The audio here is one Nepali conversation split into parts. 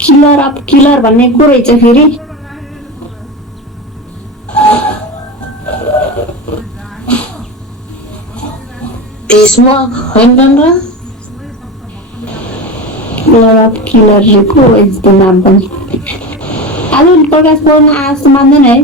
किलर अफ किलर भन्ने को रहेछ फेरि? त्यसमा होइन र किलर अफ किलर को यस्तो नाम पनि? आज प्रकाश पढ्न आजसम्म मान्दैन है?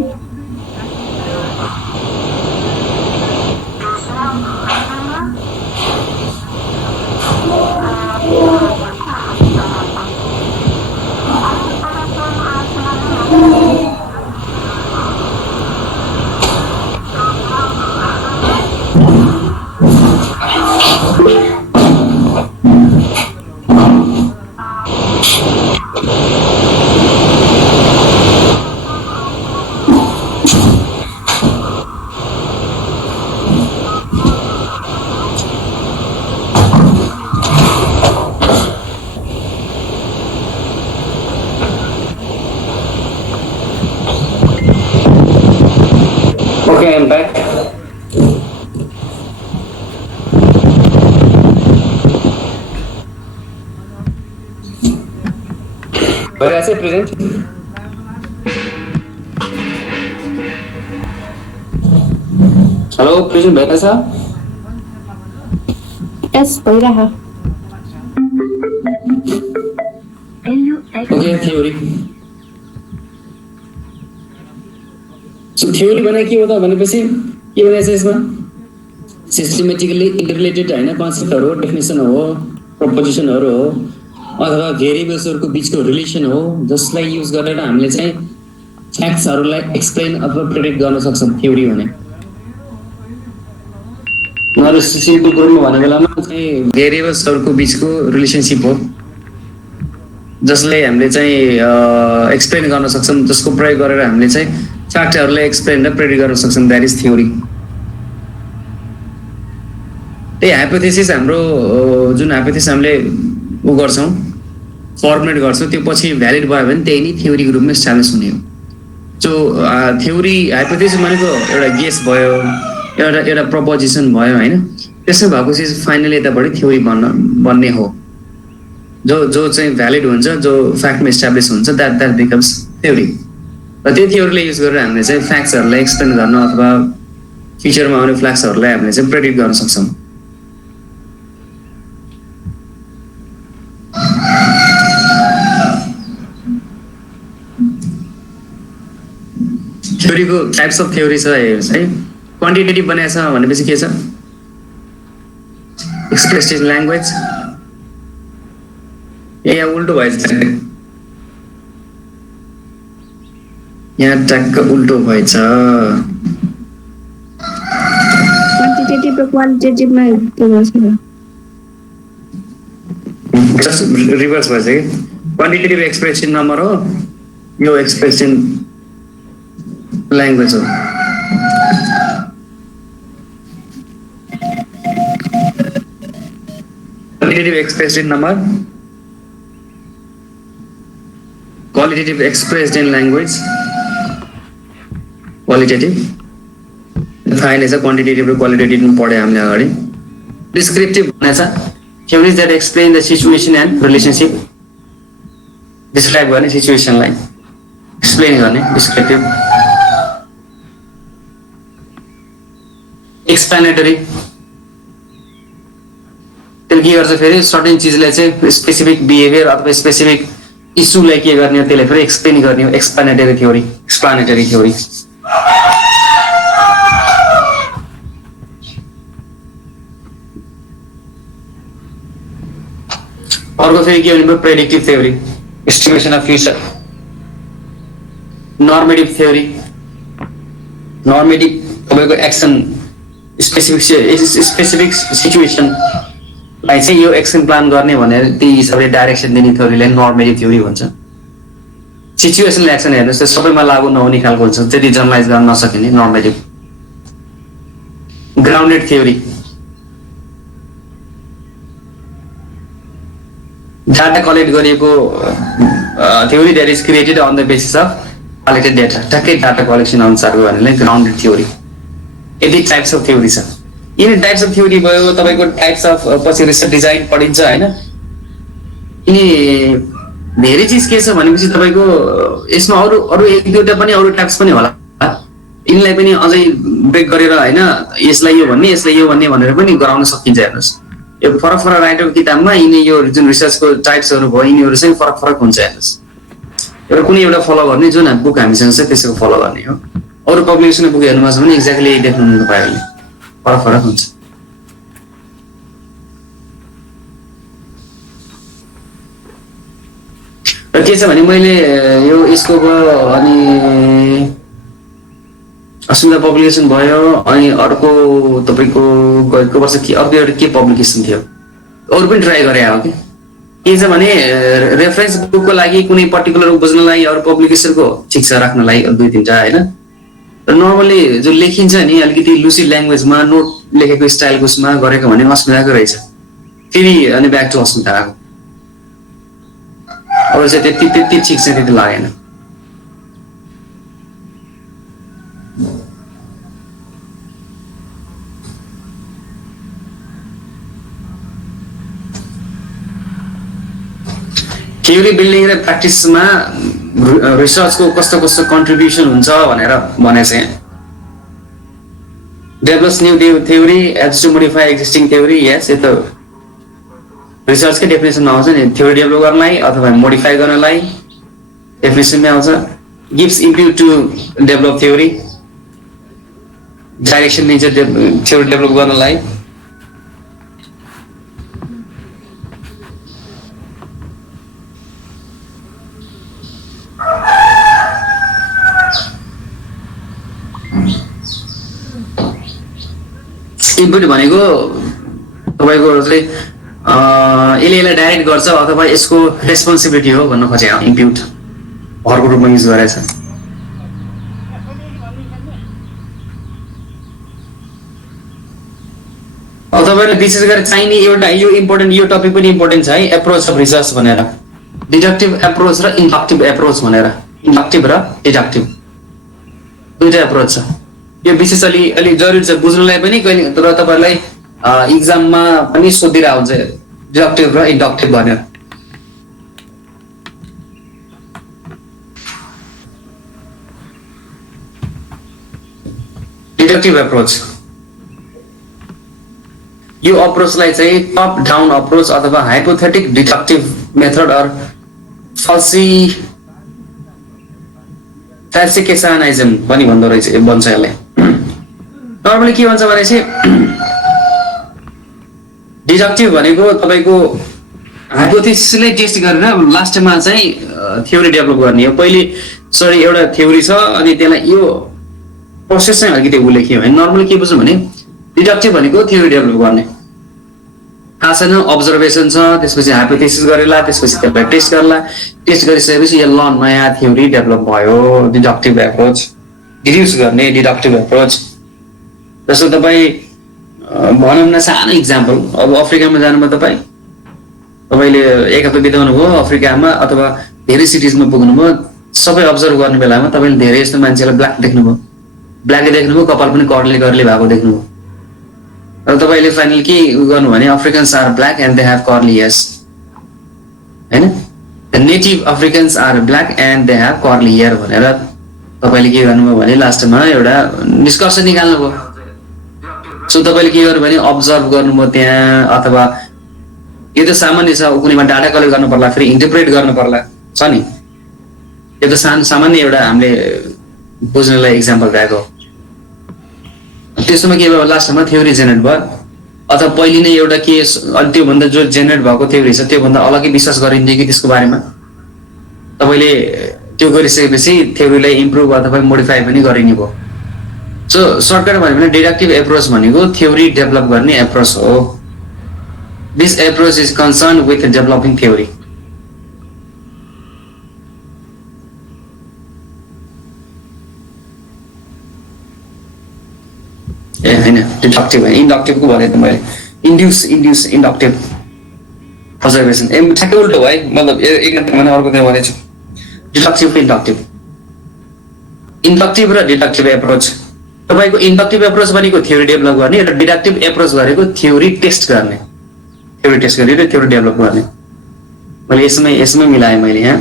Okay, I'm back. Where I say present? Hello, present बैठा सा? यस भइरह। Okay, theory. थ्योरी भने के हो त भनेपछि के भनेछ यसमा सिस्टमेटिकली इन्टरलेटेड हैन कन्सेप्टहरु हो डेफिनेसन हो प्रोपोजिसनहरु हो अथवा भेरिएबल्सहरुको बीचको रिलेसन हो जसलाई युज गरेर हामीले चाहिँ फ्याक्ट्सहरुलाई एक्सप्लेन अथवा प्रेडिक्ट गर्न सक्छौं थ्योरी भने नरो सिम्पल कुरामा भन्ने बेलामा चाहिँ भेरिएबल्सहरुको बीचको रिलेसनशिप हो जसले हामीले चाहिँ एक्सप्लेन गर्न सक्छौं जसको प्रयोग गरेर हामीले चाहिँ फ्याक्टहरुलाई एक्सप्लेन र प्रेडिक्ट गर्न सक्छौं दैट इज थ्योरी त्यही हाइपोथेसिस हाम्रो जुन हाइपोथेसिस हामीले उ गर्छौं फर्मुलेट गर्छौं त्यो पछि भ्यालिड भयो भने त्यही नै थ्योरीको रूपमा एस्टाब्लिश हुने हो सो थ्योरी हाइपोथेसिस भनेको एउटा गेस भयो एउटा प्रोपोजिसन भयो हैन त्यसो भएको चाहिँ फाइनली यताबाट थ्योरी बन्ने हो जो चाहिँ भ्यालिड हुन्छ जो फ्याक्टमा एस्टाब्लिश हुन्छ दैट बिकम्स थ्योरी र त्यो थ्योरीले युज गरेर हामीले चाहिँ फ्याक्ट्सहरुलाई एक्सप्लेन गर्न अथवा फ्युचरमा आउने फ्याक्ट्सहरुलाई हामीले चाहिँ प्रेडिक्ट गर्न सक्छौं थ्योरीको टाइप्स अफ थ्योरी छ है क्वान्टिटेटिभ बनाएछ भनेपछि के छ एक्सप्रेस्ड इन ल्याङ्ग्वेज यहाँ उल्टो भएछ यहाँ टक्क उल्टो भएछ क्वान्टिटेटिभ र क्वालिटेटिभमा के गर्छ जस्ट रिभर्स भएछ कि क्वान्टिटेटिभ एक्सप्रेस इन नम्बर हो यो एक्सप्रेस इन ल्याङ्ग्वेज हो quantitative express in number qualitative expressed in language qualitative थाहा नै छ क्वान्टिटेटिभ र क्वालिटेटिभ पढे हामीले अगाडि डिस्क्रिप्टिभ भनेछ theories that explain the situation and relationship describe गर्ने सिचुएसनलाई एक्सप्लेन गर्ने डिस्क्रिप्टिभ एक्सप्लेनेटरी त्यसले के गर्छ फेरि सर्टेन चिजलाई चाहिँ स्पेसिफिक बिहेभियर अथवा स्पेसिफिक इस्युलाई के गर्ने हो त्यसले फेरि एक्सप्लेन गर्ने हो एक्सप्लेनेटरी थ्योरी अर्को फेरि के भन्नु predictive theory estimation of future normative theory normative तपाईको एक्सन स्पेसिफिक सिचुएसनलाई चाहिँ यो एक्सन प्लान गर्ने भनेर त्यही हिसाबले डाइरेक्सन दिने थ्योरीलाई नर्मेटिभ थ्योरी भन्छ सिचुएसनल एक्सन हेर्नुहोस् त सबैमा लागू नहुने खालको हुन्छ त्यति जनरलाइज गर्न नसकिने normative grounded theory data collect गरिएको theory that is created on the basis of collected data ठ्याक्कै डाटा कलेक्सन अनुसारको भन्नेलाई ग्राउन्डेड थ्योरी यति टाइप्स अफ थ्योरी छ। यिनी टाइप्स अफ थ्योरी भयो, तपाईँको टाइप्स अफ पछि रिसर्च डिजाइन पढिन्छ होइन। यिनी धेरै चिज के छ भनेपछि तपाईँको यसमा अरू अरू एक दुईवटा पनि अरू टाइप्स पनि होला, यिनलाई पनि अझै ब्रेक गरेर होइन यसलाई यो भन्ने यसलाई यो भन्ने भनेर पनि गराउन सकिन्छ। हेर्नुहोस् यो फरक फरक राइटरको किताबमा यिनी यो जुन रिसर्चको टाइप्सहरू भयो यिनीहरू चाहिँ फरक फरक हुन्छ। हेर्नुहोस् एउटा कुनै एउटा फलो गर्ने जुन बुक हामीसँग छ त्यसको फलो गर्ने हो। अरू पब्लिकेसनको बुक हेर्नुभएको छ भने एक्ज्याक्टली देख्नु पायो भने फरक फरक हुन्छ। र के छ भने मैले यो यसको अनि अस्मिता पब्लिकेसन भयो, अनि अर्को तपाईँको गएको वर्ष के अर्को एउटा के पब्लिकेसन थियो अरू पनि ट्राई गरे हो। के छ भने रेफरेन्स बुकको लागि कुनै पर्टिकुलर बुझ्नलाई अरू पब्लिकेसनको ठिक छ राख्नलाई दुई तिनवटा होइन। र नर्मली जो लेखिन्छ नि अलिकति लुसी ल्याङ्ग्वेजमा नोट लेखेको स्टाइलको उसमा गरेको भने अस्मिताको रहेछ। फेरि अनि ब्याक टु अस्मिता आएको, अरू चाहिँ त्यति त्यति ठिक चाहिँ त्यति लागेन। थ्योरी बिल्डिङ र प्र्याक्टिसमा रिसर्चको कस्तो कस्तो कन्ट्रिब्युसन हुन्छ भनेर भने चाहिँ develops new theory aids to modify existing theory. यस यो त रिसर्चकै डेफिनेसनमा आउँछ नि, थ्योरी डेभलप गर्नलाई अथवा मोडिफाई गर्नलाई डेफिनेसनमै आउँछ। Gives input to develop theory, direction दिन्छ थ्योरी डेभलप गर्नलाई। इम्प्युट भनेको तपाईँको चाहिँ यसले यसलाई डाइरेक्ट गर्छ अथवा यसको रेस्पोन्सिबिलिटी हो भन्न खोजे इम्प्युट अर्को रूपमा युज गरेछ। तपाईँलाई विशेष गरेर चाहिने एउटा यो इम्पोर्टेन्ट यो टपिक पनि इम्पोर्टेन्ट छ है, एप्रोच अफ रिसर्च भनेर, डिडक्टिभ एप्रोच र इन्डक्टिभ एप्रोच भनेर। इन्डक्टिभ र डिडक्टिभ दुईटा एप्रोच छ। यो विशेष अलि जरुरी छ बुझ्नलाई पनि कहिले, तर तपाईँहरूलाई इक्जाममा पनि सोधिरहेको हुन्छ डिडक्टिभ र इन्डक्टिभ भनेर। डिडक्टिभ एप्रोच यो अप्रोचलाई चाहिँ टप डाउन अप्रोच अथवा हाइपोथेटिक डिडक्टिभ मेथड अर फल्सिफिकेसनिजम पनि भन्दो रहेछ भन्छ यसलाई। नर्मली के भन्छ भने चाहिँ डिडक्टिभ भनेको तपाईँको हाइपोथेसिसलाई टेस्ट गरेर लास्टमा चाहिँ थ्योरी डेभलप गर्ने हो। पहिले एउटा थ्योरी छ अनि त्यसलाई यो प्रोसेस चाहिँ अलिकति उ लेख्यो भने नर्मली के बुझ्नु भने डिडक्टिभ भनेको थ्योरी डेभलप गर्ने थाहा छैन, अब्जर्भेसन छ, त्यसपछि हाइपोथेसिस गरेला, त्यसपछि त्यसलाई टेस्ट गर्ला, टेस्ट गरिसकेपछि यो ल नयाँ थ्योरी डेभलप भयो। डिडक्टिभ एप्रोच डिड्युस गर्ने डिडक्टिभ एप्रोच। जस्तो तपाईँ भनौँ न सानो इक्जाम्पल, अब अफ्रिकामा जानुभयो तपाईँले एक हप्ता बिताउनु भयो अफ्रिकामा अथवा धेरै सिटिजमा पुग्नुभयो, सबै अब्जर्भ गर्ने बेलामा तपाईँले धेरै यस्तो मान्छेलाई ब्ल्याक देख्नुभयो, कपाल पनि कर्ली भएको देख्नुभयो। र तपाईँले फाइनली के गर्नु भने Africans are black and they have curly hairs होइन, native Africans are black and they have curly hair भनेर तपाईँले के गर्नुभयो भने लास्टमा एउटा निष्कर्ष निकाल्नुभयो। सो तपाईँले के गर्नु भने अब्जर्भ गर्नुभयो त्यहाँ, अथवा यो त सामान्य छ, कुनैमा डाटा कलेक्ट गर्नु पर्ला, फेरि इन्टरप्रेट गर्नु पर्ला छ नि, यो त सामान्य एउटा हामीले बुझ्नलाई इक्जाम्पल दिएको। त्यसमा के भयो लास्टमा थ्योरी जेनेरेट भयो, अथवा पहिले नै एउटा के अनि त्योभन्दा जो जेनेरेट भएको थ्योरी छ त्योभन्दा अलग्गै विश्वास गरिन्थ्यो कि त्यसको बारेमा तपाईँले त्यो गरिसकेपछि थ्योरीलाई इम्प्रुभ अथवा मोडिफाई पनि गरिने भयो। सो सर्टकट भन्यो भने डिडक्टिभ एप्रोच भनेको थ्योरी डेभलप गर्ने एप्रोच हो। This approach is concern with developing theory. ए होइन डिडक्टिभ होइन, इन्डक्टिभको भनेको मैले इन्ड्युस इन्डक्टिभ अब्जर्भेसन ठ्याक्कै उल्टो है, मतलब एक घन्टामा अर्को दिन भनेको छु। डिडक्टिभ इन्डक्टिभ र डिडक्टिभ एप्रोच तपाईँको इन्डक्टिभ एप्रोच भनेको थ्योरी डेभलप गर्ने र डिडक्टिभ एप्रोच गरेको थ्योरी टेस्ट गर्ने, थ्योरी टेस्ट गरेर थ्योरी डेभलप गर्ने। मैले यसमै मिलाएँ मैले यहाँ।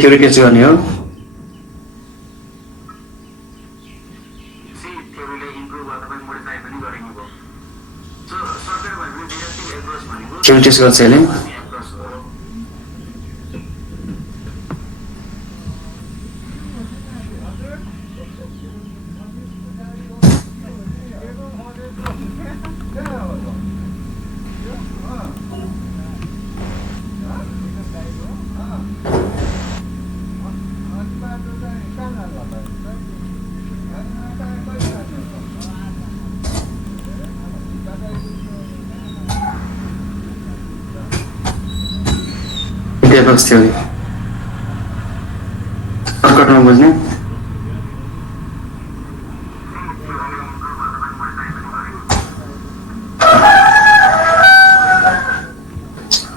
थ्योरी टेस्ट गर्ने हो। थ्योरी टेस्ट गर्छ यसले। एप्रोच थ्योरी सर्टकटमा बुझ्ने।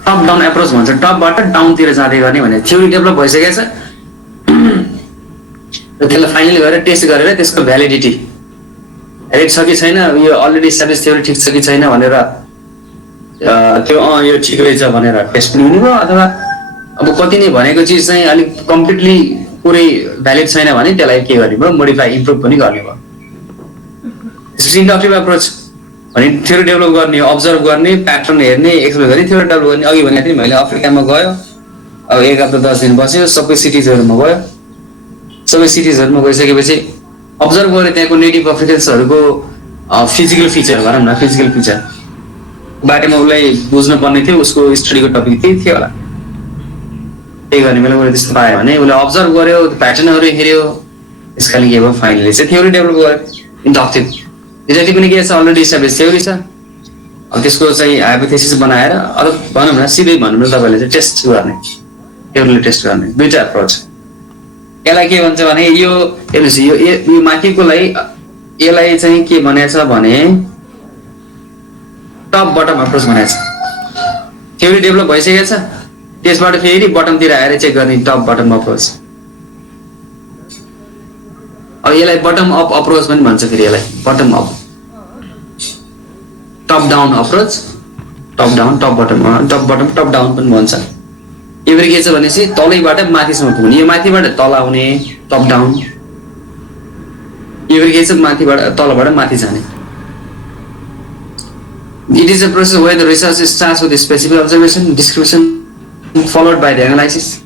टप डाउन एप्रोच भन्छ, टपबाट डाउनतिर जाँदै गर्ने भने। थ्योरी डेभलप भइसकेको छ र त्यसलाई फाइनली गरेर टेस्ट गरेर त्यसको भ्यालिडिटी रेट छ कि छैन, यो अलरेडी इस्टाब्लिस थ्योरी ठिक छ कि छैन भनेर त्यो यो ठिक रहेछ भनेर टेस्ट पनि हुने भयो। अथवा अब कति नै भनेको चिज चाहिँ अलिक कम्प्लिटली पुरै भ्यालिड छैन भने त्यसलाई के गर्ने भयो, मोडिफाई इम्प्रुभ पनि गर्ने भयो। त्यसपछि इन्डक्टिभ एप्रोच भने थ्योरी डेभलप गर्ने, अब्जर्भ गर्ने, प्याटर्न हेर्ने, एक्सप्लोर गर्ने, थ्योरी डेभलप गर्ने। अघि भनेको थिएँ मैले अफ्रिकामा गयो, अब 1 हप्ता 10 दिन बस्यो, सबै सिटिजहरूमा गयो। सबै सिटिजहरूमा गइसकेपछि अब्जर्भ गरेँ त्यहाँको नेटिभ अफ्रिकन्सहरूको फिजिकल फिचर भनौँ न, फिजिकल फिचर बारेमा उसलाई बुझ्नु पर्ने थियो, उसको स्टडीको टपिक त्यही थियो होला। त्यही गर्ने बेला उसले त्यस्तो पायो भने उसले अब्जर्भ गर्यो, प्याटर्नहरू हेऱ्यो, त्यस कारण के भयो फाइनली चाहिँ थ्योरी डेभलप गर्यो। इन्डक्टिभ डिडक्टिभ पनि के छ, अलरेडी इस्टाब्लिस थ्योरी छ। अब त्यसको चाहिँ हाइपोथेसिस बनाएर अब भनौँ न सिधै भनौँ न तपाईँले चाहिँ टेस्ट गर्ने, थ्योरीले टेस्ट गर्ने। दुईवटा एप्रोच। यसलाई के भन्छ भने यो हेर्नुहोस् यो माथिकोलाई यसलाई चाहिँ के भनेको छ भने टप बटम एप्रोच भनेको छ। थ्योरी डेभलप भइसकेको छ, त्यसबाट फेरि बटमतिर आएर चेक गर्ने टप बटम अप्रोच। अब यसलाई बटम अप अप्रोच पनि भन्छ, फेरि यसलाई bottom up, top down approach, top down, top bottom, top bottom, top down पनि भन्छ। यो फेरि के छ भनेपछि तलैबाट माथिसम्म पुग्ने, यो माथिबाट तल आउने टप डाउन, यो फेरि के छ माथिबाट तलबाट माथि जाने। It is a process where the research starts with a specific observation, description, followed by the analysis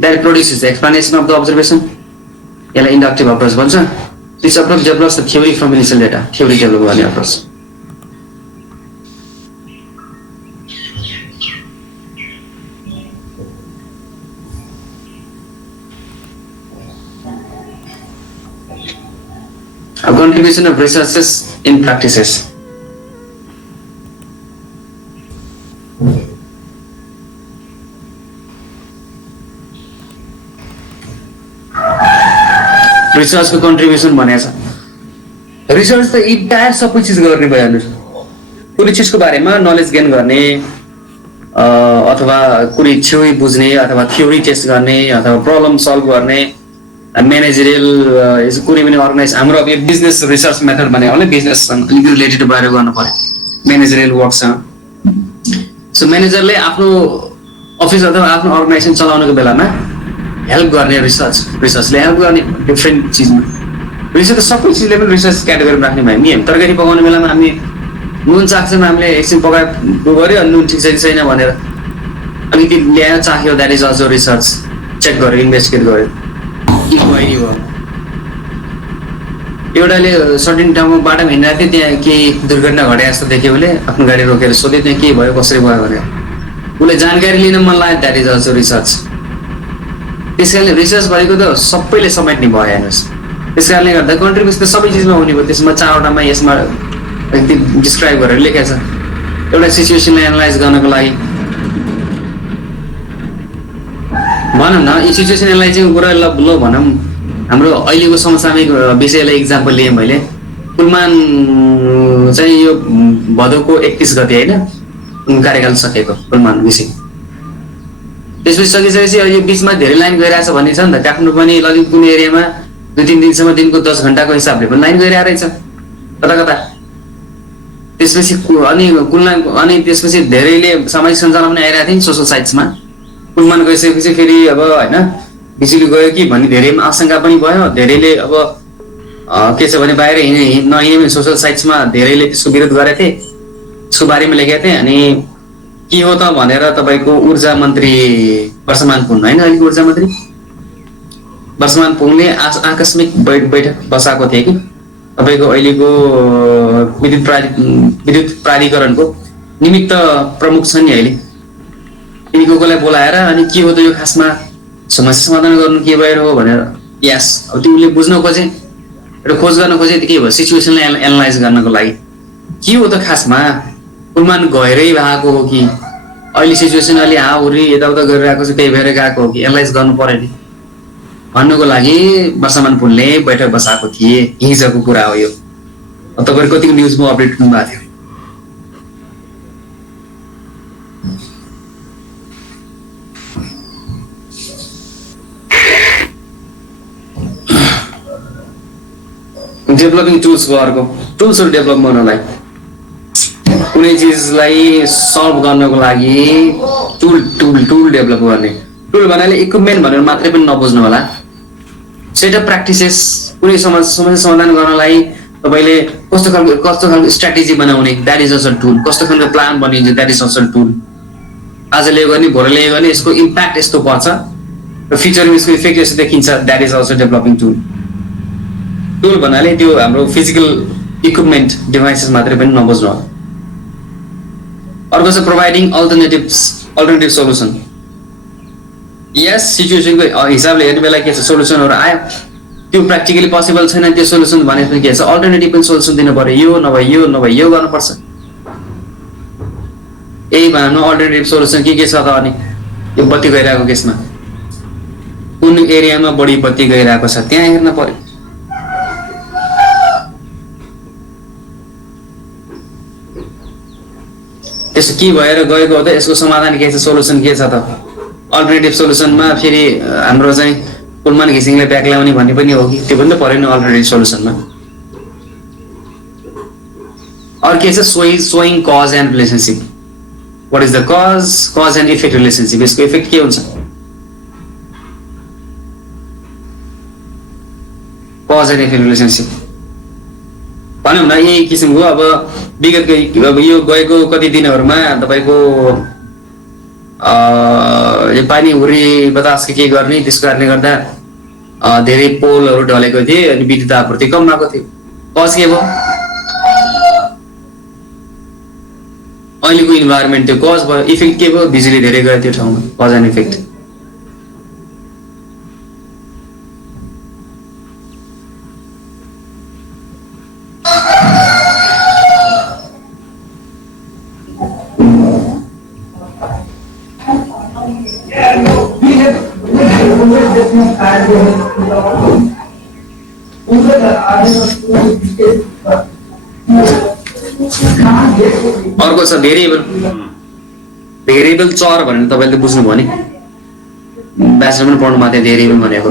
that produces the explanation of the observation. यसलाई इन्डक्टिभ अप्रोच भन्छ। This approach develops the theory from initial data. Theory develop गर्ने approach. A contribution of researchers in practices. रिसर्चको कन्ट्रिब्युसन भनेको छ। रिसर्च त इन्टायर सबै चिज गर्ने भयो हेर्नुहोस्, कुनै चिजको बारेमा नलेज गेन गर्ने अथवा कुनै थ्योरी बुझ्ने अथवा थ्योरी टेस्ट गर्ने अथवा प्रब्लम सल्भ गर्ने, म्यानेजरियल कुनै पनि अर्गनाइज। हाम्रो अब यो बिजनेस रिसर्च मेथड भनेको भने बिजनेससँग अलिक रिलेटेड भएर गर्नु पर्यो, म्यानेजरियल वर्कसँग। सो म्यानेजरले आफ्नो अफिस अथवा आफ्नो अर्गनाइजेसन चलाउनुको बेलामा हेल्प गर्ने रिसर्चले हेल्प गर्ने डिफ्रेन्ट चिजमा। रिसर्च त सबै चिजले पनि रिसर्च क्याटेगोरीमा राख्ने भयो नि। तरकारी पकाउने बेलामा हामी नुन चाख्छौँ, हामीले एकछिन पकायो गऱ्यो नुन ठिक छ कि छैन भनेर अलिकति ल्याएर चाख्यो, that is also research. Check गर्यो, इन्भेस्टिगेट गर्यो, इन्क्वायरी हो। एउटाले सर्टेन ठाउँमा बाटोमा हिँडिरहेको थियो, त्यहाँ केही दुर्घटना घटे जस्तो देख्यो, उसले आफ्नो गाडी रोकेर सोध्यो त्यहाँ के भयो, कसरी भयो भनेर। उसले जानकारी लिन मन लाग्यो, द्याट इज अल्सो रिसर्च। त्यस कारणले रिसर्च भनेको त सबैले समेट्ने भयो हेर्नुहोस्। त्यस कारणले गर्दा कन्ट्रिब्युसन त सबै चिजमा हुने भयो। त्यसमा 4वटामा यसमा डिस्क्राइब गरेर लेखेको छ। एउटा सिचुएसनलाई एनालाइज गर्नको लागि भनौँ न, यो सिचुएसन एनालाइजिङको कुरा ल भनौँ हाम्रो अहिलेको समसामयिक विषयलाई इक्जाम्पल लिएँ मैले। कुलमान चाहिँ यो भदौको 31 गते होइन, कार्यकाल सकेको पुलमान विषय त्यसपछि सकिसकेपछि यो बिचमा धेरै लाइन गइरहेछ भन्ने छ नि त काठमाडौँ पनि ललितपुर एरियामा 2-3 दिनसम्म दिनको 10 घण्टाको हिसाबले पनि लाइन गइरहेको रहेछ कता कता त्यसपछि अनि त्यसपछि धेरैले सामाजिक सञ्जालमा पनि आइरहेको थियो नि सोसल साइट्समा पुलमान गइसकेपछि फेरि अब होइन बिजुली गयो कि भन्ने धेरै आशंका पनि भयो धेरैले अब के छ भने बाहिर नहिँड्ने सोसल साइट्समा धेरैले त्यसको विरोध गरेका थिए त्यसको बारेमा लेखेका थिए अनि के हो त भनेर तपाईँको ऊर्जा मन्त्री वर्षमान पुन होइन अहिलेको ऊर्जा मन्त्री वर्षमान पुनले आकस्मिक बैठक बसाएको थिए कि तपाईँको अहिलेको विद्युत प्राधिकरणको निमित्त प्रमुख छन् नि अहिले तिनीकोलाई बोलाएर अनि के हो त यो खासमा समस्या समाधान गर्नु के भएर हो भनेर यस अब त्यो उसले बुझ्न खोजे र खोज गर्न खोजे के भयो सिचुएसनलाई एनालाइज गर्नको लागि के हो त खासमा पुलमान गएरै भएको हो कि अहिले सिचुएसन अलि हाउरी यताउता गरिरहेको छ त्यही भएर गएको हो कि एनालाइज गर्नु पर्यो नि भन्नुको लागि वर्षमान पुलले बैठक बसाएको थिए हिजोको कुरा हो यो तपाईँहरू कतिको न्युजमा अपडेट गर्नुभएको थियो डेभलपिङ टुल्सको अर्को टुल्सहरू डेभलप गर्नलाई कुनै चिजलाई सल्भ गर्नको लागि टुल डेभलप गर्ने टुल भन्नाले इक्विपमेन्ट भनेर मात्रै पनि नबुझ्नु होला सेट अफ प्र्याक्टिसेस कुनै समस्या समाधान गर्नलाई तपाईँले कस्तो खालको स्ट्राटेजी बनाउने द्याट इज अल्सो टुल कस्तो खालको प्लान बनिन्छ द्याट इज अल्सो टुल आज ल्यायो गर्ने भोलि ल्यायो गर्ने यसको इम्प्याक्ट यस्तो पर्छ र फ्युचरमा यसको इफेक्ट यस्तो देखिन्छ that is also developing tool tool भन्नाले त्यो हाम्रो फिजिकल इक्विपमेन्ट डिभाइसेस मात्रै पनि नबुझ्नु होला अर्को छ प्रोभाइडिङ अल्टरनेटिभ सोल्युसन यस सिचुएसनको हिसाबले हेर्ने बेला के छ सोल्युसनहरू आयो त्यो प्र्याक्टिकली पोसिबल छैन त्यो सोल्युसन भनेपछि के छ अल्टरनेटिभ पनि सोल्युसन दिनु पर्यो यो नभए यो गर्नुपर्छ यही भन्नु अल्टरनेटिभ सोल्युसन के छ त अनि यो बत्ती गइरहेको केसमा कुन एरियामा बढी बत्ती गइरहेको छ त्यहाँ हेर्न पर्यो त्यसो के भएर गएको हो त यसको समाधान के छ सोल्युसन के छ त अल्टरनेटिभ सोल्युसनमा फेरि हाम्रो चाहिँ पुलमान घिसिङले ब्याक ल्याउने भन्ने पनि हो कि त्यो पनि त परेन अल्टरनेटिभ सोल्युसनमा अरू के छ showing cause and relationship what is the cause and effect relationship यसको इफेक्ट के हुन्छ कज एन्ड इफेक्ट रिलेसनसिप भनौँ न यही किसिमको अब विगतको अब यो गएको कति दिनहरूमा तपाईँको यो पानी हुरी बतास के गर्ने त्यसको कारणले गर्दा धेरै पोलहरू ढलेको थिए अनि विद्युत आपूर्ति कम भएको थियो कज के भयो अहिलेको इन्भाइरोमेन्ट त्यो कज भयो इफेक्ट के भयो बिजुली धेरै गयो त्यो ठाउँमा कज एन्ड इफेक्ट अर्को छ भेरिएबल चर भनेर तपाईँले बुझ्नुभयो नि ब्याचलर पनि पढ्नु भएको थियो भेरिएबल भनेको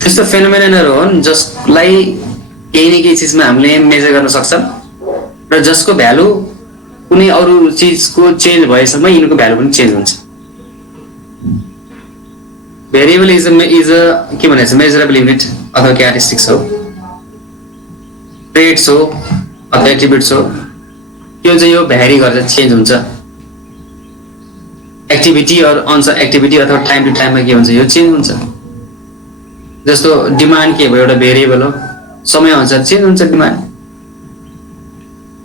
त्यस्तो फेनोमेननहरू हुन् जसलाई केही न केही चिजमा हामीले मेजर गर्न सक्छ र जसको भ्यालु कुनै अरू चिजको चेन्ज भएसम्म यिनीहरूको भ्यालु पनि चेन्ज हुन्छ भेरिएबल इज अ के भनेको छ मेजरेबल युनिट अथवा क्यारेक्टरिस्टिक्स हो ट्रेट्स हो अथवा एट्रिब्युट्स हो त्यो चाहिँ यो भ्यारी गर्छ चेन्ज हुन्छ एक्टिभिटी एक्टिभिटी अथवा टाइम टु टाइममा के हुन्छ यो चेन्ज हुन्छ जस्तो डिमान्ड के भयो एउटा भेरिएबल हो समय अनुसार चेन्ज हुन्छ डिमान्ड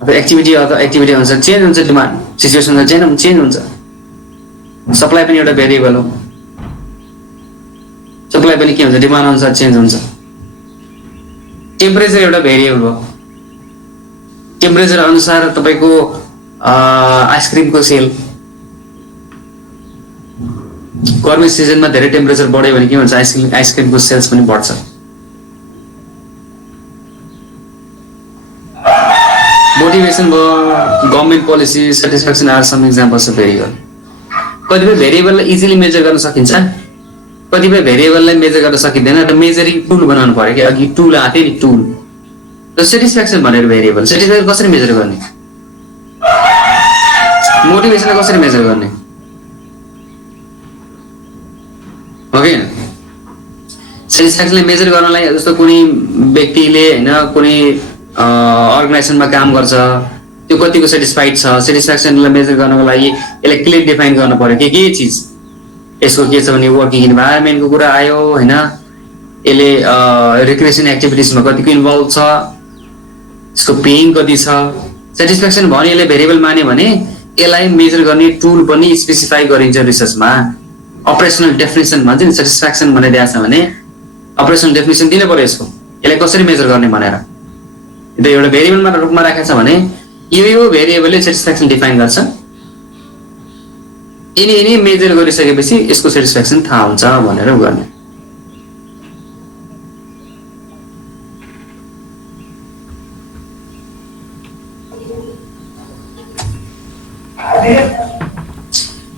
अथवा एक्टिभिटी अनुसार चेन्ज हुन्छ डिमान्ड सिचुएसन चेन्ज हुन्छ सप्लाई पनि एउटा भेरिएबल हो सप्लाई पनि के हुन्छ डिमान्ड अनुसार चेन्ज हुन्छ टेम्परेचर एउटा भेरिएबल हो टेम्परेचर अनुसार तपाईँको आइसक्रिमको सेल गर्मी सिजनमा धेरै टेम्परेचर बढ्यो भने के हुन्छ आइसक्रिमको सेल्स पनि बढ्छ मोटिभेसन भयो, government policy, satisfaction are some examples of variable. कतिपय भेरिएबललाई इजिली मेजर गर्न सकिन्छ, कतिपय भेरिएबललाई मेजर गर्न सकिँदैन। र मेजरिङ टुल बनाउनु पर्यो कि अघि टुल आएको थियो नि, टुल। र सेटिस्फ्याक्सन भनेर भेरिएबल, सेटिस्फ्याक्सन कसरी मेजर गर्ने, मोटिभेसनलाई कसरी मेजर गर्ने हो कि सेटिस्फ्याक्सनलाई मेजर गर्नलाई जस्तो कुनै व्यक्तिले होइन कुनै अर्गनाइजेसनमा काम गर्छ, त्यो कतिको सेटिस्फाइड छ, सेटिस्फ्याक्सनलाई मेजर गर्नको लागि यसलाई क्लियर डिफाइन गर्नु पर्यो के चिज यसको के छ भने वर्किङ इन्भाइरोमेन्टको कुरा आयो होइन, यसले रिक्रिएसन एक्टिभिटिजमा कतिको इन्भल्भ छ, यसको पेइङ कति छ। सेटिस्फ्याक्सन भने यसले भेरिएबल मान्यो भने यसलाई मेजर गर्ने टुल पनि स्पेसिफाई गरिन्छ रिसर्चमा। अपरेसनल डेफिनेसन भन्छ नि, सेटिस्फ्याक्सन भनेर दिएको छ भने अपरेसनल डेफिनेसन दिनु पर्यो यसको, यसलाई कसरी मेजर गर्ने भनेर। त्यो एउटा भेरिएबलमा रूपमा राखेको छ भने यो भेरिएबलले सेटिस्फ्याक्सन डिफाइन गर्छ, यिनी मेजर गरिसकेपछि यसको सेटिस्फ्याक्सन थाहा हुन्छ भनेर गर्ने।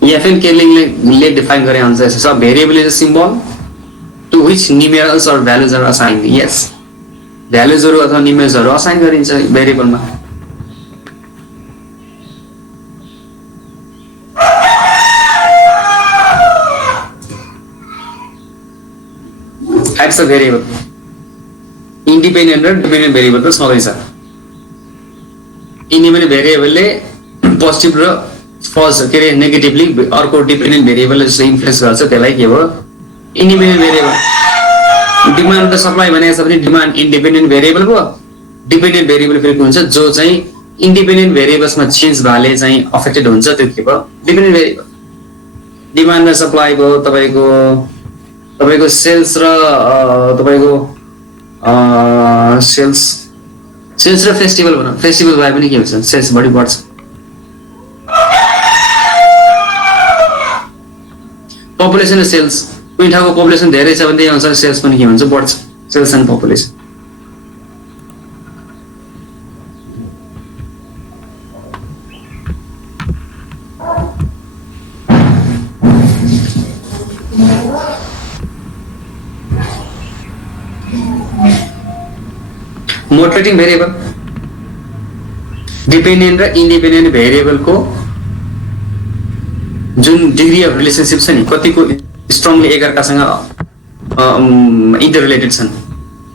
एफएन केर्लिङले डिफाइन गरे अनुसार छ variable is a symbol to which numerals or values are assign. Yes, भ्यालुजहरू अथवा न्युमेरल्सहरू असाइन गरिन्छ भेरिएबलमा। टाइप्स अफ भेरिएबल, इन्डिपेन्डेन्ट र डिपेन्डेन्ट भेरिएबल त छँदैछ। इन्डिपेन्डेन्ट भेरिएबलले पोजिटिभ र फल्स के अरे नेगेटिभली अर्को डिपेन्डेन्ट भेरिएबलले जस्तो इन्फ्लुएन्स गर्छ, त्यसलाई के भयो इन्डिपेन्डेन्ट भेरिएबल। डिमान्ड र सप्लाई भनेको छ भने डिमान्ड इन्डिपेन्डेन्ट भेरिएबल भयो। डिपेन्डेन्ट भेरिएबल फेरि हुन्छ जो चाहिँ इन्डिपेन्डेन्ट भेरिएबल्समा चेन्ज भएले चाहिँ अफेक्टेड हुन्छ, त्यो के भयो डिपेन्डेन्ट भेरिएबल। डिमान्ड र सप्लाई भयो तपाईँको सेल्स र तपाईँको सेल्स र फेस्टिभल भनौँ, फेस्टिभल भए पनि के हुन्छ सेल्स बढी बढ्छ। पपुलेसन र सेल्स, कुनै ठाउँको पपुलेसन धेरै छ भने त्यही अनुसार सेल्स पनि के हुन्छ बढ्छ, sales and population. Motivating variable, dependent र इन्डिपेन्डेन्ट भेरिएबलको जुन डिग्री अफ रिलेसनसिप छ नि, कतिको स्ट्रङली एकअर्कासँग इन्टर रिलेटेड छन्,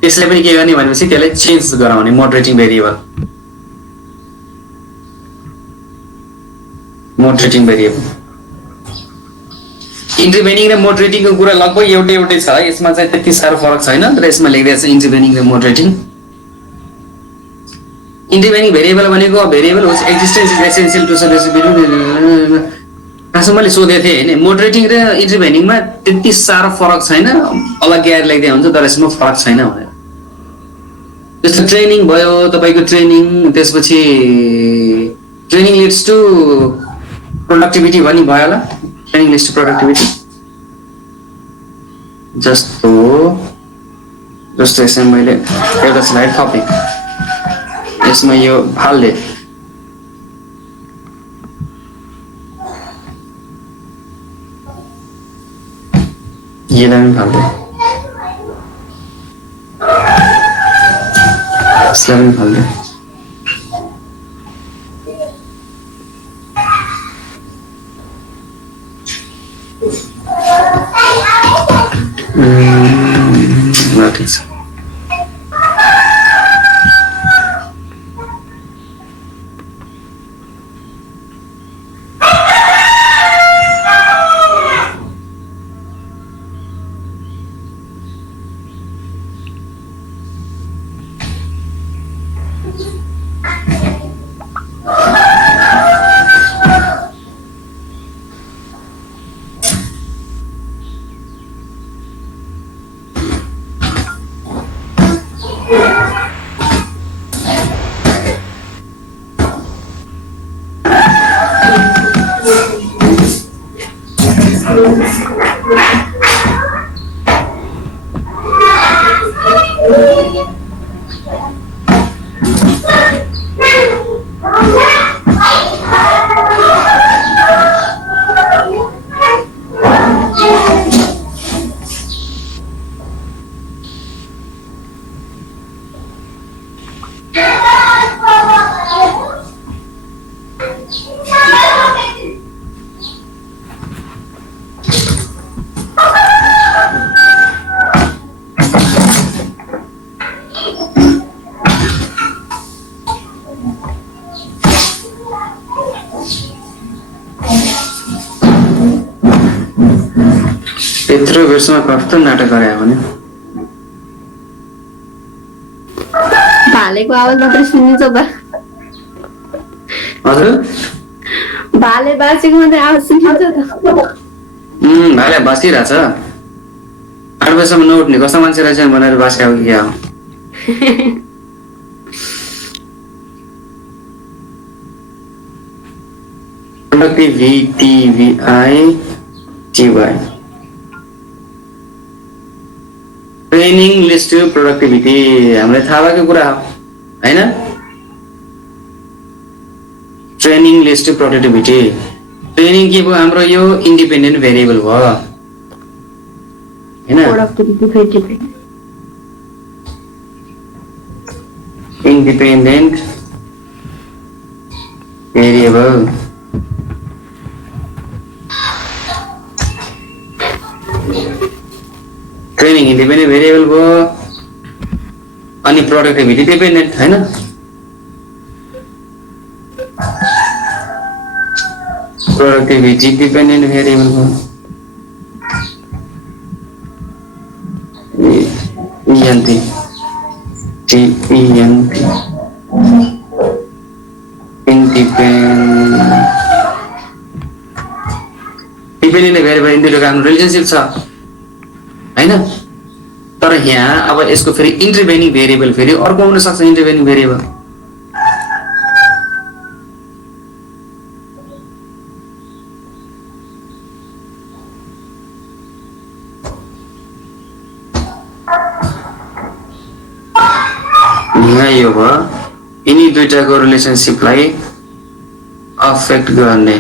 त्यसलाई पनि के गर्ने भनेपछि त्यसलाई चेन्ज गराउने मोडरेटिङ भेरिएबल। मोडरेटिङ भेरिएबल इन्टरभेनिङ र मोडरेटिङको कुरा लगभग एउटै छ, यसमा चाहिँ त्यति साह्रो फरक छैन, तर यसमा लेखिदिएको छ इन्टरभेनिङ र मोडरेटिङ। इन्टरभेनिङ भेरिएबल भनेको भेरिएबल होस् एक्जिस्टेन्स इज एसेन्सियल टु खासमा मैले सोधेको थिएँ होइन, मोडरेटिङ र इन्टरभेनिङमा त्यति साह्रो फरक छैन, अलग्गै आएर लेख्दै हुन्छ, तर यसमा फरक छैन भनेर। जस्तो ट्रेनिङ भयो तपाईँको ट्रेनिङ, त्यसपछि ट्रेनिङ लिड्स टु प्रोडक्टिभिटी भनी भयो होला, ट्रेनिङ लिड्स टु प्रोडक्टिभिटी। जस्तो यसमा मैले एउटा स्लाइड थपेँ, यसमा यो हाल्दे यसलाई पनि फाल्दे, यसलाई पनि फाल्दे। ठिक छ। वर्षमा कस्तो नाटक गरे भने भालेको आवाज मात्रै सुनिन्छ त हजुर भाले बाँचेको मात्रै आवाज सुनिन्छ त भाइलाई बसिरहेछ 8 बजीसम्म नउठ्ने कस्तो मान्छे रहेछ भनेर बस्या हो कि क्या हो प्रोडक्टिभिटी ट्रेनिङ लिस्ट टु प्रोडक्टिभिटी हामीलाई थाहा भएको कुरा हो हैन ट्रेनिङ लिस्ट टु प्रोडक्टिभिटी ट्रेनिङ के भयो हाम्रो यो इन्डिपेन्डेन्ट भेरिएबल भयो हैन independent variable training independent variable भयो अनि प्रोडक्टिभिटी डिपेन्डेन्ट हैन प्रोडक्टिभिटी डिपेन्डेन्ट भेरिएबल भयो इएनटी टिएनटी डिपेन्डेन्ट भेरिएबल इन्डिपेन्डेन्ट हाम्रो रिलेसनसिप छ हैन तर यहाँ अब यसको फेरि इन्टरभेनिङ भेरिएबल फेरि अर्को हुन सक्छ इन्टरभेनिङ भेरिएबल यहाँ यो भयो यिनी दुईटाको रिलेसनसिपलाई अफेक्ट गर्ने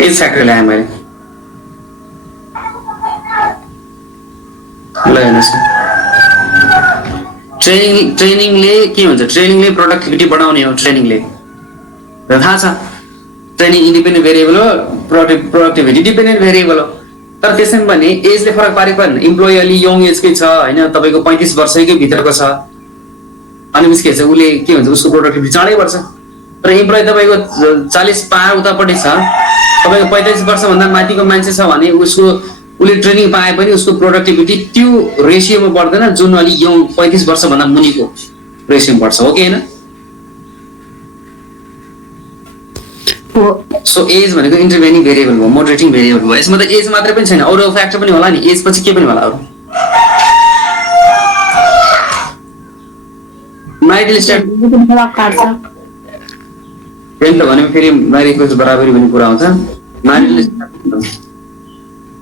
एज फ्याक्टर ल्याएँ मैले ल हेर्नुहोस् ट्रेनिङले के हुन्छ ट्रेनिङले प्रोडक्टिभिटी बढाउने हो ट्रेनिङले र थाहा छ ट्रेनिङ इन्डिपेन्डेन्ट भेरिएबल हो प्रोडक्टिभिटी डिपेन्डेन्ट भेरिएबल हो तर त्यसमा पनि एजले फरक पारेको पनि इम्प्लोइ अलि यङ एजकै छ होइन तपाईँको 35 वर्षकै भित्रको छ अनि के छ उसले के भन्छ उसको प्रोडक्टिभिटी चाँडै बढ्छ तर इम्प्लोइ तपाईँको 40 पार उतापट्टि छ तपाईँको 45 वर्षभन्दा माथिको मान्छे छ भने उसले ट्रेनिङ पाए पनि उसको प्रोडक्टिभिटी त्यो रेसियोमा बढ्दैन जुन अलि यङ 35 वर्षभन्दा मुनिको रेसियोमा बढ्छ हो कि होइन सो एज भनेको इन्टरभेनिङ भेरिएबल भयो मोडरेटिङ भेरिएबल भयो यसमा त एज मात्रै पनि छैन अरू फ्याक्टर पनि होला नि एज पछि के पनि होला अरू म्यारिटल स्ट्याटस भने फेरि म्यारिजको बराबरी भन्ने कुरा आउँछ म्यारिटल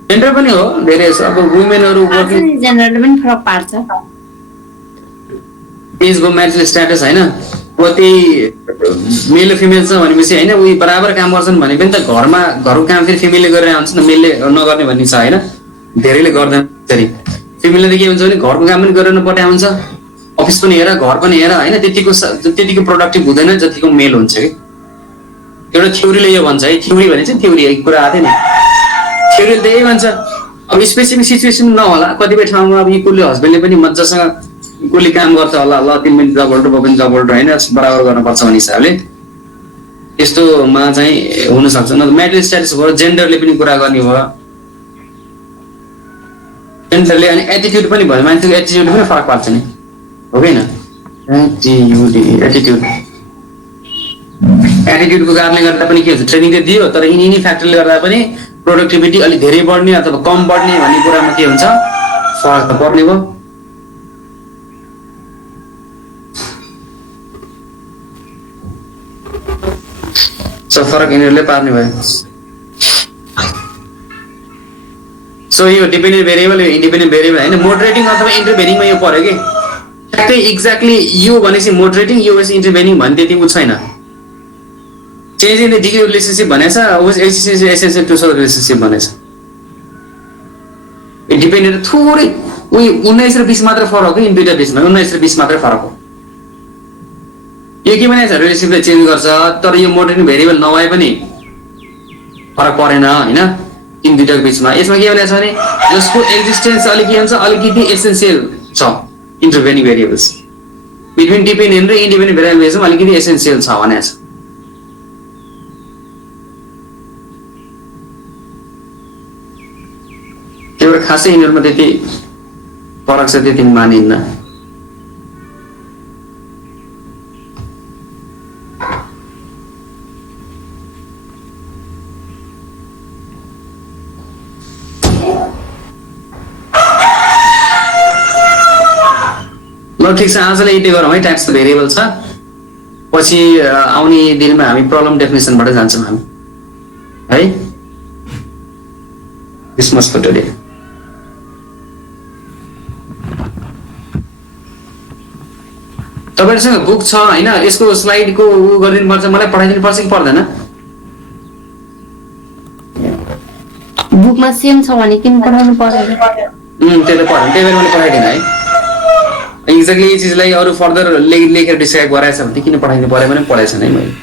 जेन्डर पनि हो धेरै अब वुमेनहरु जेन्डरले पनि फरक पार्छ एजको म्यारिटल स्ट्याटस हैन अब त्यही मेल फिमेल छ भनेपछि हैन उही बराबर काम गर्छन् भने पनि त घरको काम फेरि फिमेलले गरेर आउँछ नि मेलले नगर्ने भन्ने छ हैन धेरैले गर्दैन त्यसरी फिमेलले के हुन्छ भने घरको काम पनि गरेर पर्ने हुन्छ अफिस पनि हेर घर पनि हेर हैन त्यतिको प्रोडक्टिभ हुँदैन जतिको मेल हुन्छ के एउटा थ्योरीले यो भन्छ है थ्योरी भने चाहिँ थ्योरी एक कुरा आथे नि थ्योरीले त यही भन्छ अब स्पेसिफिक सिचुएसन नहोला कतिपय ठाउँमा अब इक्वली हस्बेन्डले पनि मज्जासँग इक्वली काम गर्छ होला ल तिमी पनि जबल र पनि जबल हैन बराबर गर्नुपर्छ भन्ने हिसाबले यस्तोमा चाहिँ हुन सक्छ न म्यारिटल स्ट्याटस भयो जेन्डरले पनि कुरा गर्ने भयो जेन्डरले अनि एटिट्युड पनि भयो मान्छेको एटिट्युड पनि फरक पार्छ नि हो कि हैन एटिट्युडको कारणले गर्दा पनि के हुन्छ ट्रेनिङ त दियो तर यिनी फ्याक्टरले गर्दा पनि प्रोडक्टिभिटी अलि धेरै बढ्ने अथवा कम बढ्ने भन्ने कुरामा के हुन्छ फरक त पर्ने भयो सो फरक यिनीहरूले पार्ने भयो सो यो डिपेन्डेन्ट भेरिएबल इन्डिपेन्डेन्ट भेरिएबल हैन मोडरेटिङ अथवा इन्टरभेनिङमा यो पर्यो कि ठ्याक्कै एक्ज्याक्टली यो भनेपछि मोडरेटिङ यो भनेपछि इन्टरभेनिङ भन्ने त्यति उ छैन change in the degree relationship भनेछ एसेन्सियल टु सोशल रिलेसनसिप भनेछ डिपेन्डेन्ट थोरै उयो 19 र 20 मात्र फरक हो यिन दुईटा बिचमा 19 र 20 मात्रै फरक हो यो के भनेछ रिलेसनसिपले चेन्ज गर्छ तर यो मोडरेटिङ भेरिएबल नभए पनि फरक परेन हैन यिन दुईटाको बिचमा यसमा के भनेछ भने जसको एक्जिस्टेन्स अलिकति हुन्छ अलिकति एसेन्सियल छ इन्टरभेनिङ भेरिएबल्स बिट्विन डिपेन्डेन्ट र इन्डिपेन्डेन्ट भेरिएबल्समा अलिकति एसेन्सियल छ भनेछ त्यही भएर खासै यिनीहरूमा त्यति फरक छ त्यति मानिन्न ल ठिक छ आजलाई यति गरौँ है टाइप्स भेरिएबल छ पछि आउने दिनमा हामी प्रब्लम डेफिनेसनबाट जान्छौँ हामी है दिस मच फर टुडे तपाईहरुसँग बुक छ हैन यसको स्लाइडको उ गरिदिनु पर्छ मलाई पठाइदिनु पर्छ कि पर्दैन बुकमा सेम छ भने किन पढाउनु पर्दैन त्यही त पर्दैन त्यही भएर मैले पठाइदिन है एक्ज्याक्टली यो चिजलाई अरु फर्दर लेखेर डिस्क्राइब गराएछ भने किन पठाइदिनु पर्यो भने पढाएको छैन है मैले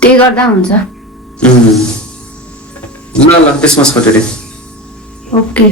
त्यही गर्दा हुन्छ ल त्यसमा छ टुडे ओके